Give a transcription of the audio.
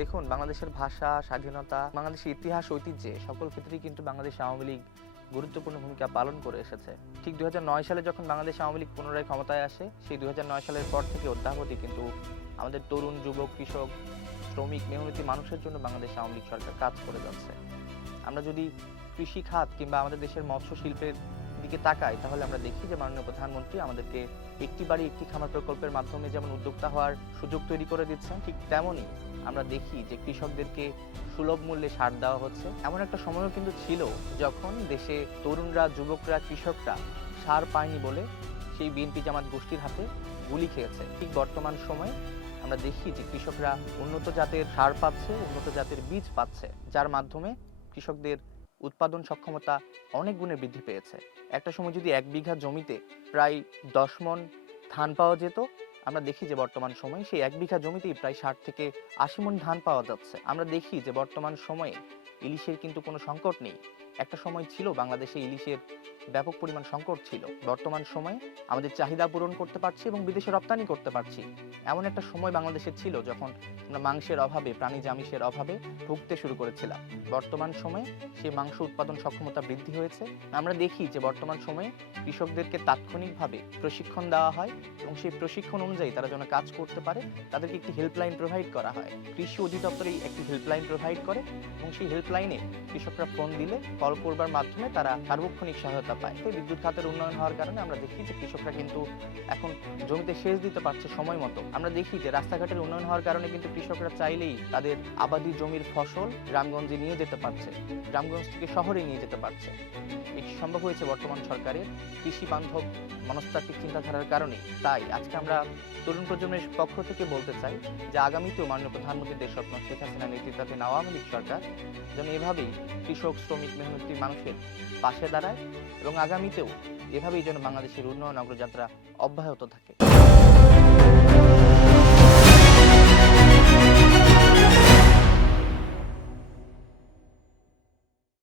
দেখুন, বাংলাদেশের ভাষা, স্বাধীনতা, বাংলাদেশের ইতিহাস, ঐতিহ্যে সকল ক্ষেত্রেই কিন্তু বাংলাদেশ আওয়ামী লীগ গুরুত্বপূর্ণ ভূমিকা পালন করে এসেছে। ঠিক দুহাজার নয় সালে যখন বাংলাদেশ আওয়ামী লীগ পুনরায় ক্ষমতায় আসে, সেই দুই হাজার নয় সালের পর থেকে অদ্যাবধি কিন্তু আমাদের তরুণ, যুবক, কৃষক, শ্রমিক, মেহনতি মানুষের জন্য বাংলাদেশ আওয়ামী লীগ সরকার কাজ করে যাচ্ছে। আমরা যদি কৃষি খাত কিংবা আমাদের দেশের মৎস্য শিল্পের দিকে তাকাই তাহলে আমরা দেখি যে মাননীয় প্রধানমন্ত্রী আমাদেরকে একটি বাড়ি একটি খামার প্রকল্পের মাধ্যমে যেমন উদ্যোক্তা হওয়ার সুযোগ তৈরি করে দিচ্ছেন, ঠিক তেমনই আমরা দেখি যে কৃষকদেরকে সুলভ মূল্যে সার দেওয়া হচ্ছে। এমন একটা সময়ও কিন্তু ছিল যখন দেশে তরুণরা, যুবকরা, কৃষকরা সার পায়নি বলে সেই বিএনপি জামাত গোষ্ঠীর হাতে গুলি খেয়েছে। ঠিক বর্তমান সময়ে আমরা দেখি যে কৃষকরা উন্নত জাতের সার পাচ্ছে, উন্নত জাতের বীজ পাচ্ছে, যার মাধ্যমে কৃষকদের উৎপাদন সক্ষমতা অনেক গুণে বৃদ্ধি পেয়েছে। একটা সময় যদি এক বিঘা জমিতে প্রায় দশ মন ধান পাওয়া যেত, আমরা দেখি যে বর্তমান সময়ে সেই এক বিঘা জমিতেই প্রায় ষাট থেকে আশি মন ধান পাওয়া যাচ্ছে। আমরা দেখি যে বর্তমান সময়ে ইলিশের কিন্তু কোনো সংকট নেই। একটা সময় ছিল বাংলাদেশে ইলিশের ব্যাপক পরিমাণ সংকট ছিল। বর্তমান সময়ে আমাদের চাহিদা পূরণ করতে পারছি এবং বিদেশে রপ্তানি করতে পারছি। এমন একটা সময় বাংলাদেশে ছিল যখন আমরা মাংসের অভাবে, প্রাণী আমিষের অভাবে ভুগতে শুরু করেছিলাম। বর্তমান সময়ে সেই মাংস উৎপাদন সক্ষমতা বৃদ্ধি হয়েছে। আমরা দেখি যে বর্তমান সময়ে কৃষকদেরকে তাৎক্ষণিকভাবে প্রশিক্ষণ দেওয়া হয় এবং সেই প্রশিক্ষণ অনুযায়ী তারা যেন কাজ করতে পারে, তাদেরকে একটি হেল্পলাইন প্রোভাইড করা হয়। কৃষি অধিদপ্তরেই একটি হেল্পলাইন প্রোভাইড করে এবং সেই হেল্পলাইনে কৃষকরা ফোন দিলে কল করবার মাধ্যমে তারা সার্বক্ষণিক সহায়তা পায়। তো বিদ্যুৎ খাতের উন্নয়ন হওয়ার কারণে আমরা দেখি যে কৃষকরা কিন্তু এখন জমিতে সেচ দিতে পারছে সময় মতো। আমরা দেখি যে রাস্তাঘাটের উন্নয়ন হওয়ার কারণে কিন্তু কৃষকরা চাইলেই তাদের আবাদি জমির ফসল গ্রামগঞ্জে নিয়ে যেতে পারছে, গ্রামগঞ্জ থেকে শহরে নিয়ে যেতে পারছে। এটি সম্ভব হয়েছে বর্তমান সরকারের কৃষি বান্ধব মনস্তাত্ত্বিক চিন্তাধারার কারণে। তাই আজকে আমরা তরুণ প্রজন্মের পক্ষ থেকে বলতে চাই যে আগামীতেও মাননীয় প্রধানমন্ত্রী দেশ স্বপ্ন শেখ হাসিনা নেতৃত্বাধীন আওয়ামী লীগ সরকার যেন এভাবেই কৃষক, শ্রমিক, মেহনতি মানুষের পাশে দাঁড়ায় এবং আগামীতেও এভাবেই যেন বাংলাদেশের উন্নয়ন অগ্রযাত্রা অব্যাহত থাকে।